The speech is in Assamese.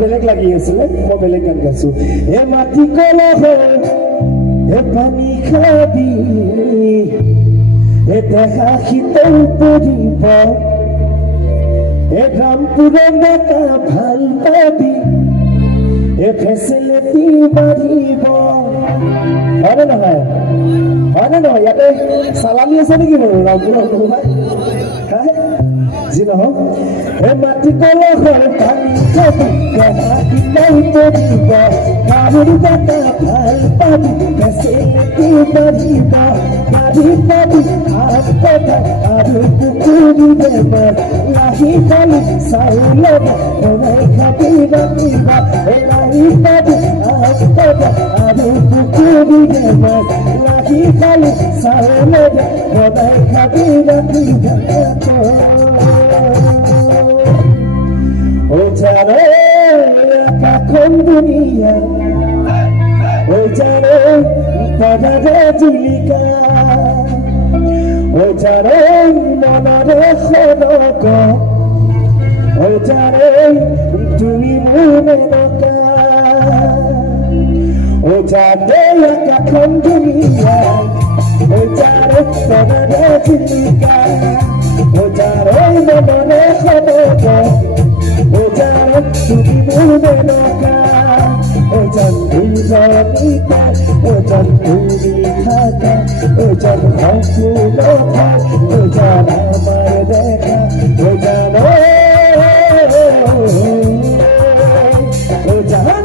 বেলেগ লাগি আছিলে মই বেলেগ গান গাইছো এ মাটি কলহ এ পানী খাবি এ দেখা শীতল পৰিব এ গ্ৰাম পুৰণা ভাল পাবি এ ফেচিলিটি বাঢ়িব হয়নে নহয় ইয়াতে চালানী আছে নেকি মোৰ ৰামপুৰৰ কোনোবাই যি নহওক এ মাটি কলহৰ পানী খাবি দেখা শীতল পৰিব গাড়ীৰ বতা ভাল পাবি ফেচিলিটি বাঢ়িব গাড়ী পাবি হাত কথা আৰু পুখুৰী দেৱ লাহি পালি চাউল বনাই খাবি ৰাতিবা এ লাহি পাবি হাত কথা আৰু পুখুৰী দেৱ লাহি পালি চাউল বনাই খাবি ৰাতিবা Oh jaro kakon dunia Oh jaro pada jilika Oh jaro manare khonoko Oh jaro tumi menaka Oh jaro kakon dunia Oh jaro pada jilika Oh jaro manare khonoko Oh jangan tumi menaka Oh jangan tumi Oh jangan tumi kata Oh jangan aku lupa Oh jangan amar deka Oh jangan Oh jangan